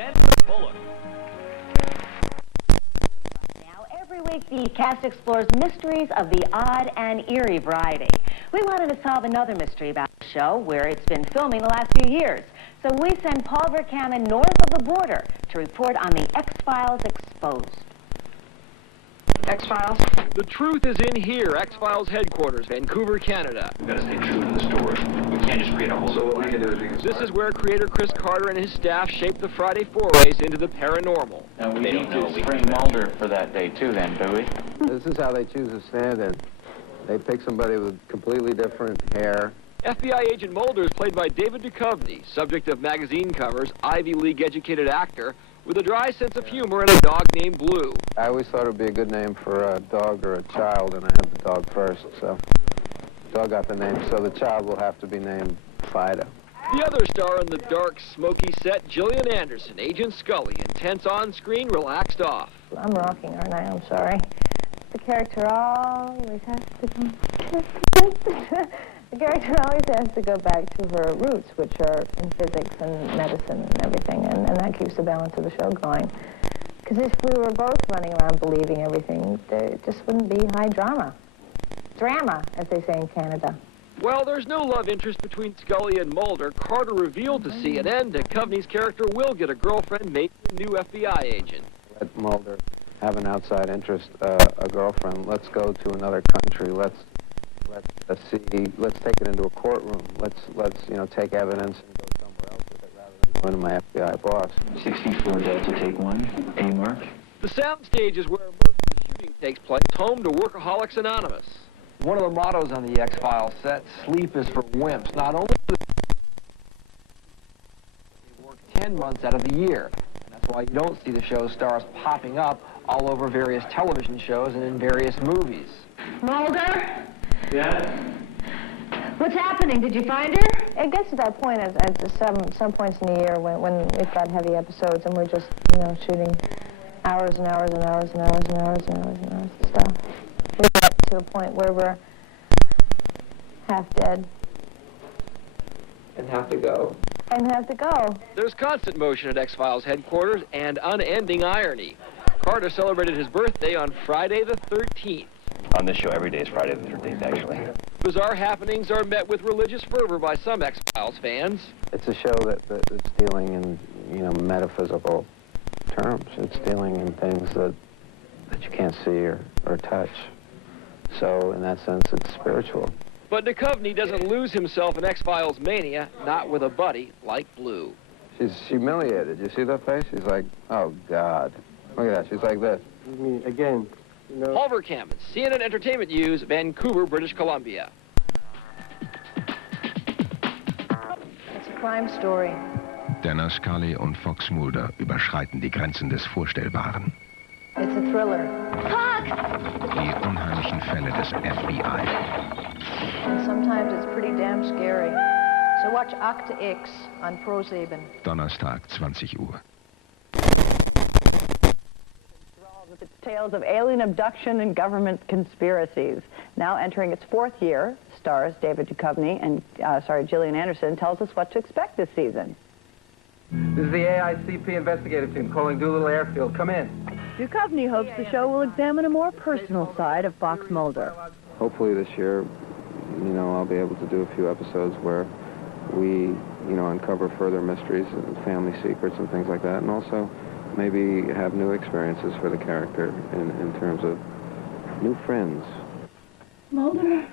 Sandra Bullock. Now, every week, the cast explores mysteries of the odd and eerie variety. We wanted to solve another mystery about the show where it's been filming the last few years. So we send Paul Vercamen north of the border to report on the X-Files Exposed. X-Files? The truth is in here, X-Files headquarters, Vancouver, Canada. We've got to stay true to the story. We can't just create a whole... So what we can do is we can This is where creator Chris Carter and his staff shaped the Friday forays into the paranormal. Now, we need to spring Mulder for that day, too, then, do we? This is how they choose a stand-in. They pick somebody with completely different hair. FBI agent Mulder is played by David Duchovny, subject of magazine covers, Ivy League-educated actor, with a dry sense of humor and a dog named Blue. I always thought it would be a good name for a dog or a child, and I had the dog first, so dog got the name, so the child will have to be named Fido. The other star in the dark, smoky set, Gillian Anderson, Agent Scully, intense on-screen, relaxed off. I'm rocking, aren't I? I'm sorry. The character always has to go... The character always has to go back to her roots, which are in physics and medicine and everything, and that keeps the balance of the show going. Because if we were both running around believing everything, there just wouldn't be high drama. Drama, as they say in Canada. Well, there's no love interest between Scully and Mulder. Carter revealed to CNN Duchovny's character will get a girlfriend, maybe a new FBI agent. Let Mulder have an outside interest, a girlfriend. Let's go to another country. Let's take it into a courtroom. Let's take evidence and go somewhere else with it rather than going to my FBI boss. 64 Delta, take one. A mark. The soundstage is where most of the shooting takes place, home to Workaholics Anonymous. One of the mottos on the X-Files set, sleep is for wimps. Not only do they work 10 months out of the year. And that's why you don't see the show's stars popping up all over various television shows and in various movies. Mulder? Yeah? What's happening? Did you find her? It gets to that point at some points in the year when we've got heavy episodes and we're just, shooting hours and hours and hours and hours and hours and hours and hours of stuff. We get to a point where we're half dead. And have to go. And have to go. There's constant motion at X-Files headquarters and unending irony. Carter celebrated his birthday on Friday the 13th. On this show, every day is Friday the 13th, actually. Bizarre happenings are met with religious fervor by some X-Files fans. It's a show that's dealing in, metaphysical terms. It's dealing in things that you can't see or touch. So, in that sense, it's spiritual. But Duchovny doesn't lose himself in X-Files mania, not with a buddy like Blue. She's humiliated. You see that face? She's like, oh, God. Look at that. She's like this. I mean, again, Paul Vercamen, CNN Entertainment News, Vancouver, British Columbia. It's a crime story. Dana Scully und Fox Mulder überschreiten die Grenzen des Vorstellbaren. It's a thriller. Die unheimlichen Fälle des FBI. And sometimes it's pretty damn scary. So watch Akte X on ProSieben. Donnerstag, 20 Uhr. With its tales of alien abduction and government conspiracies. Now entering its fourth year, stars David Duchovny and, Gillian Anderson tells us what to expect this season. this is the AICP investigative team calling Doolittle Airfield. Come in. Duchovny hopes the show will examine a more personal side of Fox Mulder. Hopefully this year, I'll be able to do a few episodes where we, uncover further mysteries and family secrets and things like that, and also maybe have new experiences for the character in terms of new friends. Mulder.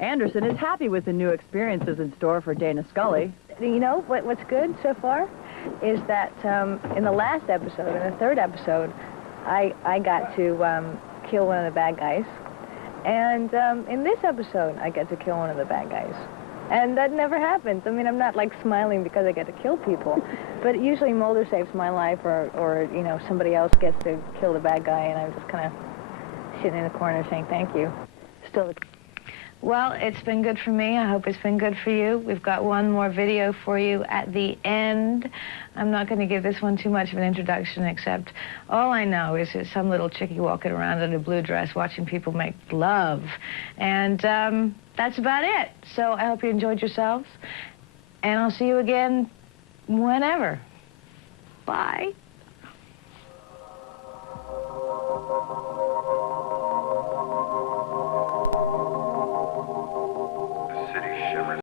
Anderson is happy with the new experiences in store for Dana Scully. What's good so far is that in the last episode, in the third episode, I got to kill one of the bad guys. And in this episode, I get to kill one of the bad guys. And that never happens. I mean, I'm not, smiling because I get to kill people. But usually Mulder saves my life or somebody else gets to kill the bad guy, and I'm just kind of sitting in the corner saying thank you. Still. Well, it's been good for me. I hope it's been good for you. We've got one more video for you at the end. I'm not going to give this one too much of an introduction, except all I know is there's some little chickie walking around in a blue dress watching people make love. And that's about it. So I hope you enjoyed yourselves. And I'll see you again whenever. Bye.